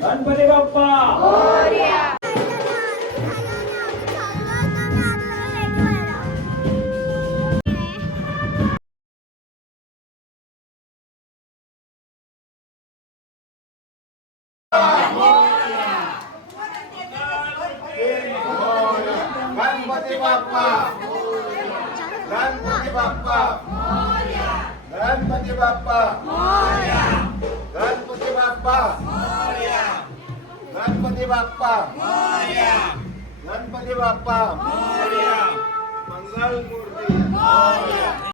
गणपती बाप्पा मोरया. गणपती बाप्पा गणपती बाप्पा मोरया. गणपती बाप्पा मोरया. गणपती बाप्पा मोरया. गणपती बाप्पा मोरया. गणपती बाप्पा मोरया. मंगल मूर्ती मोरया.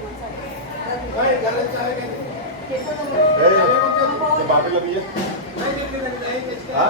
काय घालायचं आहे का नाही? ते बाबीला मी हा?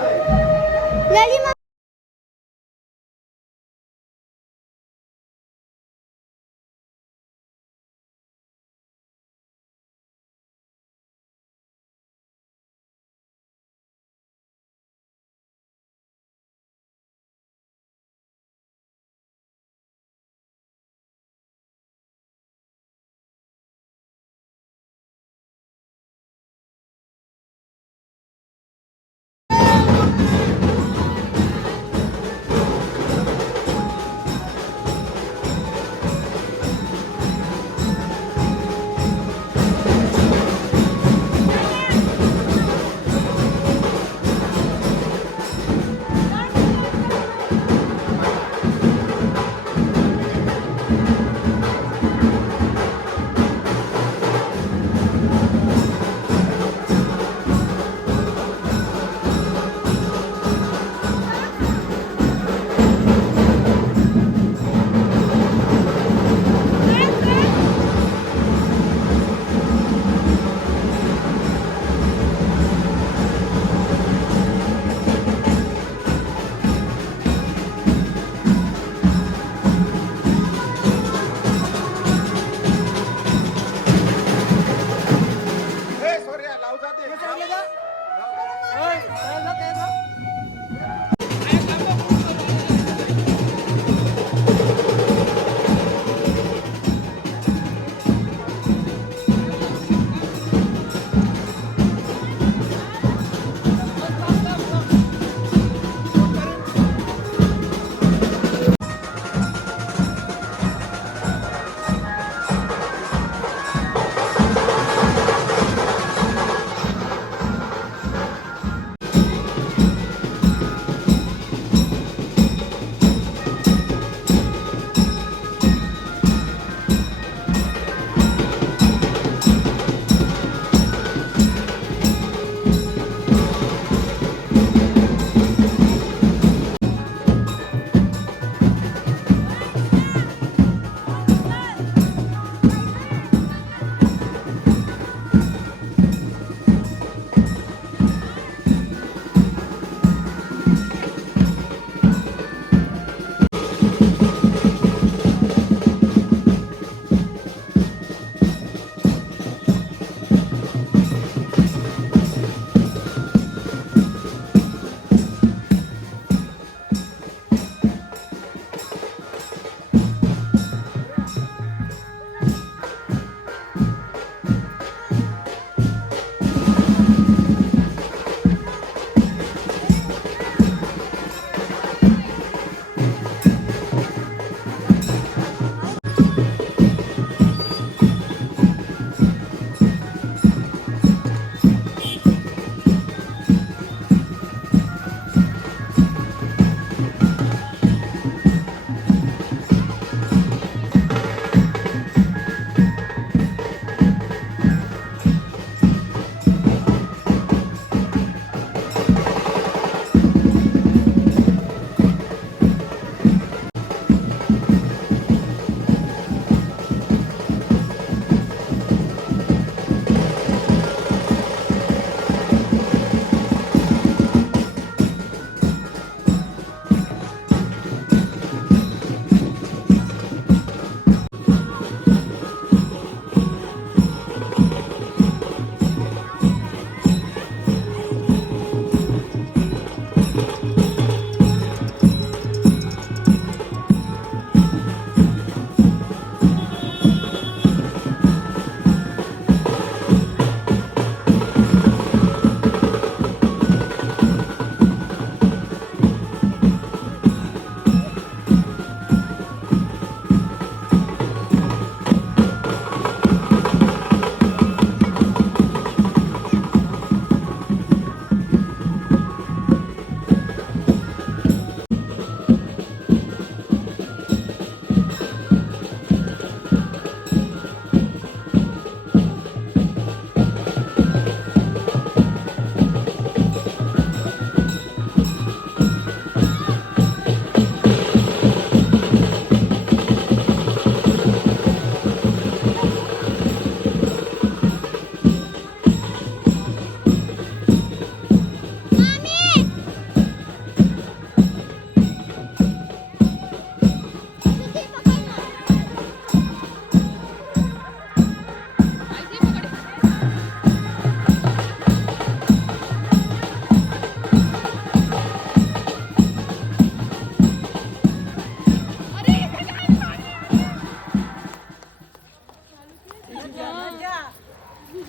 काही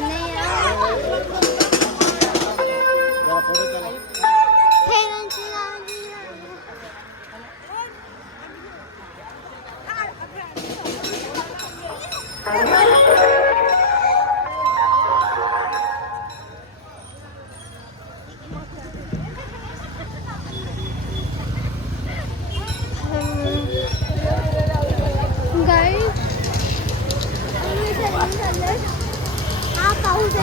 नाही हेरांची गाडी हा पाऊस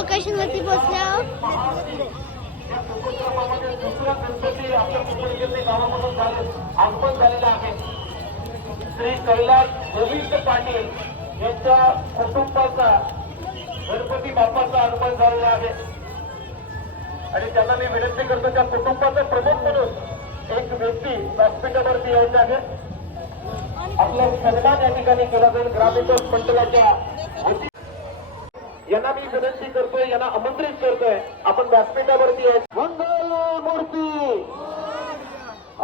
लोकेशन वरती पोहोचले आहोत. दुसरा गणपती आपल्या कुटुंबीय गावामधून आगमन झालेला आहे. श्री कैलास गोविंद पाटील यांच्या कुटुंबाचा गणपती बाप्पाचा आगमन झालेला आहे आणि त्यांना मी विनंती करतो त्या कुटुंबाचा प्रमुख म्हणून एक व्यक्ती व्यासपीठावरती यायचा आहे. आपला सन्मान या ठिकाणी केला जाईल. ग्रामविकास मंडळाच्या यांना मी विनंती करतोय, यांना आमंत्रित करतोय, आपण व्यासपीठावरती यायचं. मंगल मूर्ती.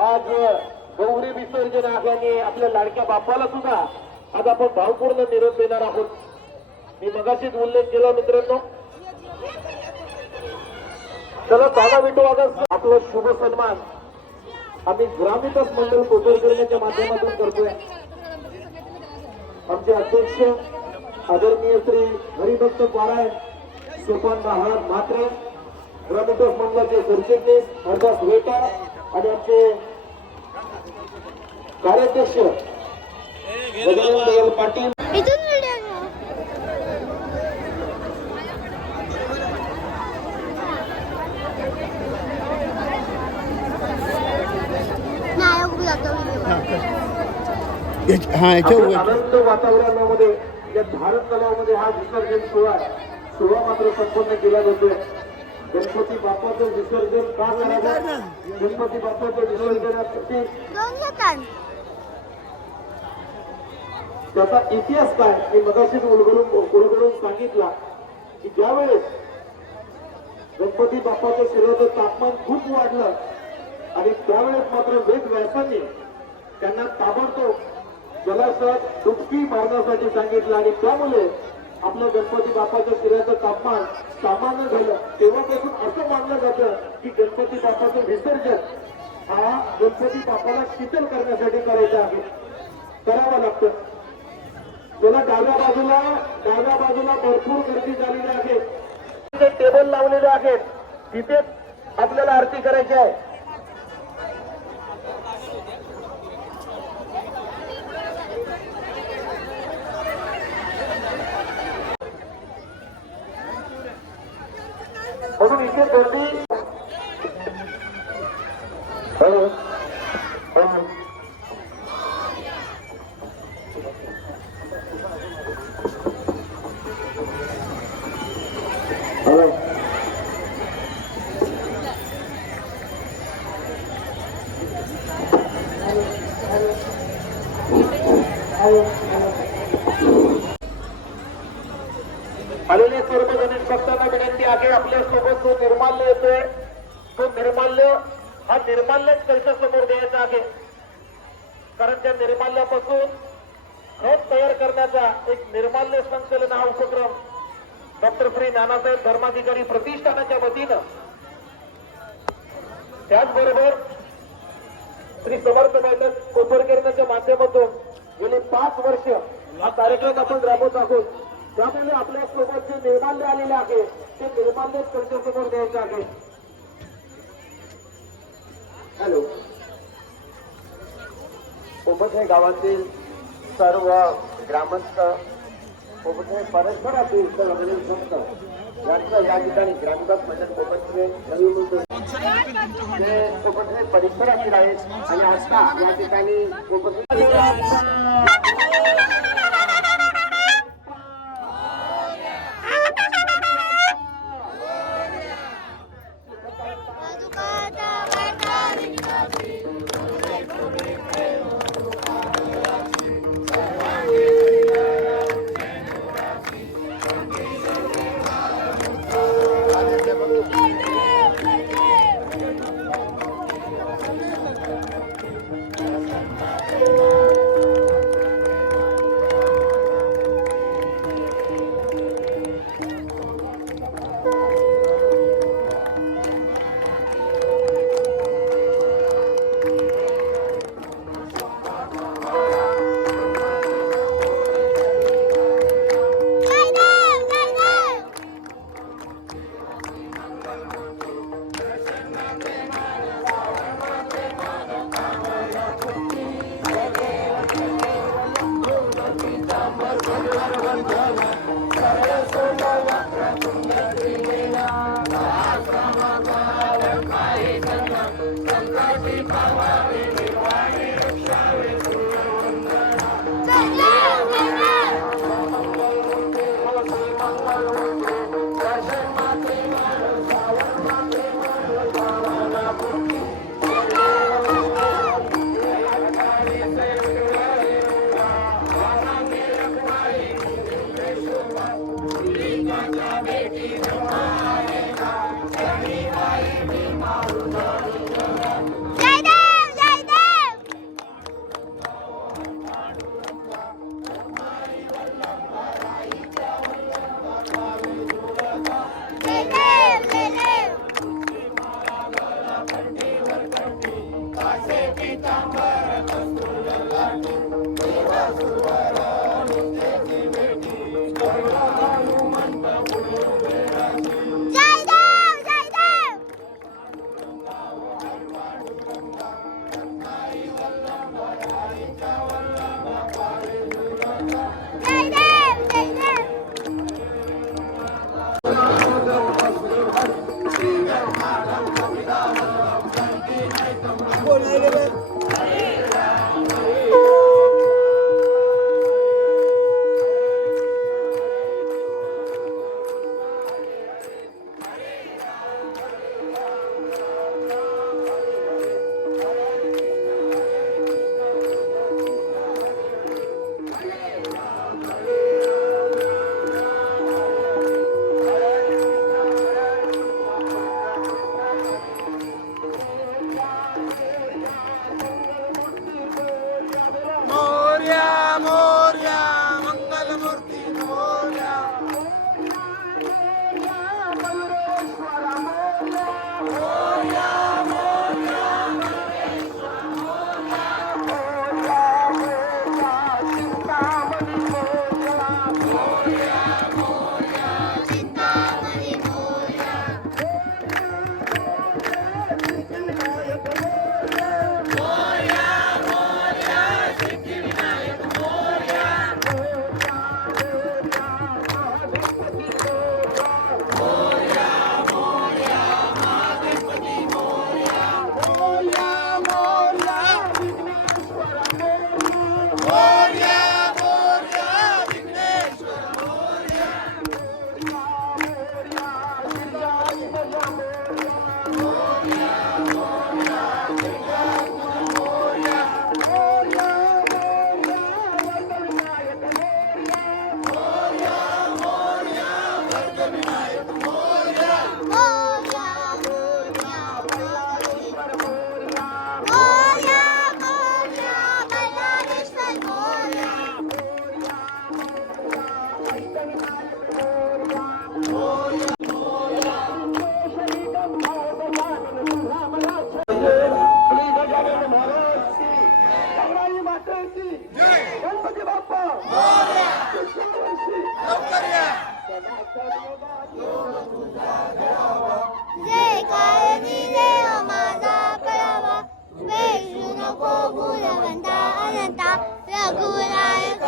आज गौरी विसर्जन आहे आणि आपल्या लाडक्या बाप्पाला सुद्धा आज आपण भावपूर्ण निरोप देणार आहोत. मी मगाशीच उल्लेख केला मित्रांनो. चला दादा विटो आगस आपला शुभ सन्मान आम्ही ग्रामविकास मंडळ कोपरकरण्याच्या माध्यमातून करतोय. आमचे अध्यक्ष आदरणीय श्री हरिभक्त पारायण सोपान महाराज म्हात्रे, ग्रामविकास मंडळाचे सरचिटणीस हरदास वेटा आणि आमचे कार्याध्यक्ष गजानन पाटील. इथून व्हिडिओ घ्या. नाही उघडू जातो व्हिडिओ. आपल्या आनंद वातावरणामध्ये या धारण तलावामध्ये हा विसर्जन सोहळा मात्र संपन्न केला जातोय. गणपती बाप्पाचं विसर्जन का करायचं? गणपती बाप्पाचं विसर्जनासाठी दोन घेतात. त्याचा इतिहास काय मी मगाशीच उलगडून सांगितला की ज्यावेळेस गणपती बाप्पाच्या शरीराचं तापमान खूप वाढलं आणि त्यावेळेस मात्र वेगवेगळ्याने त्यांना ताबडतोब जलाशयात डुबकी मारण्यासाठी सांगितलं आणि त्यामुळे आपलं गणपती बाप्पाच्या शरीराचं तापमान सामान्य झालं. तेव्हापासून असं मानलं जातं की गणपती बाप्पाचं विसर्जन हा गणपती बाप्पाला शीतल करण्यासाठी करायचं आहे, करावं लागतं. त्याला डाव्या बाजूला भरपूर गर्दी झालेली आहे. तिथे टेबल लावलेले आहेत, तिथे आपल्याला आरती करायची आहे. म्हणून इथे गर्दी आलेले सर्व गणेश भक्तांना विनंती आहे, आपल्या सोबत जो निर्माल्य येतोय तो निर्माल्य हा निर्माल्यच कलशासमोर द्यायचा आहे. कारण त्या निर्माल्यापासून खत तयार करण्याचा एक निर्माल्य संकलन हा उपक्रम डॉक्टर श्री नानासाहेब धर्माधिकारी प्रतिष्ठानाच्या वतीनं, त्याचबरोबर श्री समर्थ बैठक कोपरकरण्याच्या माध्यमातून गेली 5 वर्ष हा कार्यक्रम आपण राबवत आहोत. त्यामुळे आपल्या सोबत जे निर्माल्य आलेले आहे ते निर्माल्य कलशासमोर द्यायचे आहे. हॅलो, पोपटे गावातील सर्व ग्रामस्थ, पोपटे परस्परातील सर्व गणेश भक्त यांचं या ठिकाणी ग्रामविकास मंडळ पोपटे नवी मुंबई ते पोपटे परिसरातील आहेत आणि आता या ठिकाणी पोपटे जयदेव जयदेव जयदेव जयदेव गणपती बाप्पा जय कारणी देव माझा कळावा वेशू नको भूलवंता अनंता रघुनायक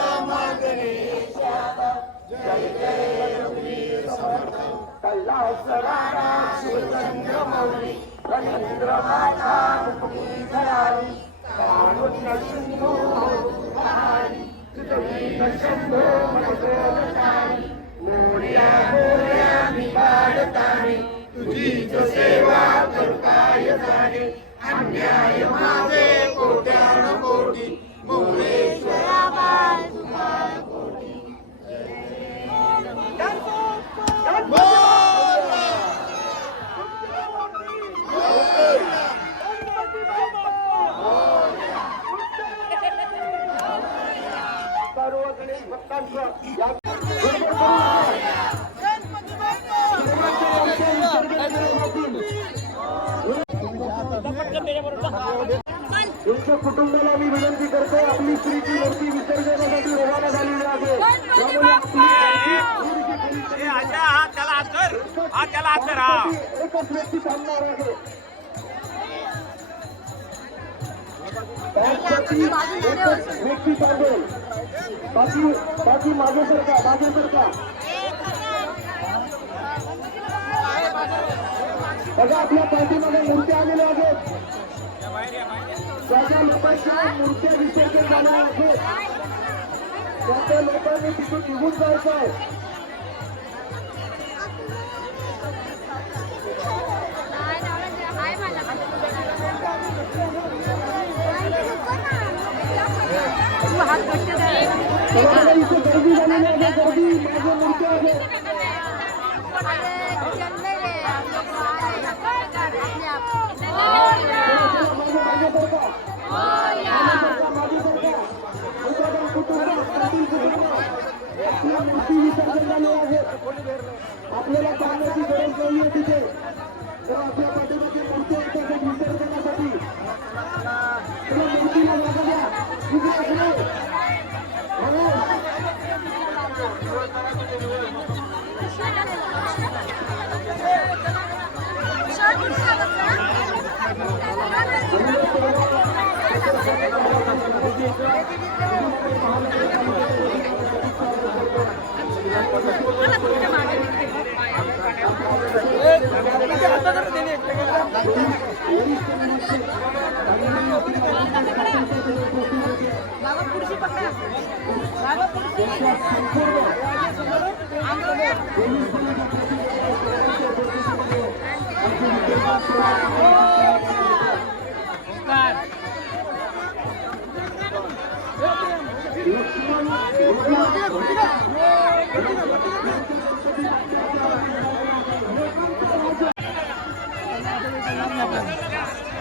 सर्व गणेश भक्तांचं या तुमच्या कुटुंबाला मी विनंती करतो आपली स्त्रीची मूर्ती विसर्जनासाठी रवाना झालेली आहे एकच व्यक्ती थांबणार आहे एकच व्यक्ती थांबेल बाकी मागे सरका बघा आपल्या पाठीमागे मूर्त्या आलेल्या आहेत ज्या लोकांच्या मूर्त्या विसर्जन झाल्या आहेत त्या लोकांनी तिथून निघून जायचं आहे इथे गर्दी झालेली आहे गर्दी माझ्या मूर्त्या आहेत आपल्याला जाण्याची गरज नाहीये तिथे तर आपल्या पाठीमागे मूर्ती येतात विसर्जनासाठी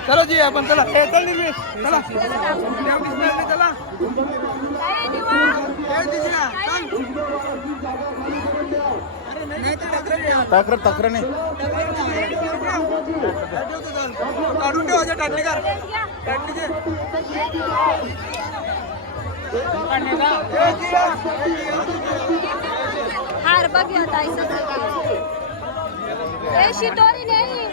चलो जी आपण चला चल निर्मित चला चला तक्र नाही काढून ठेवायचं टाटलेकर हार बघ आता शिटोरी नाही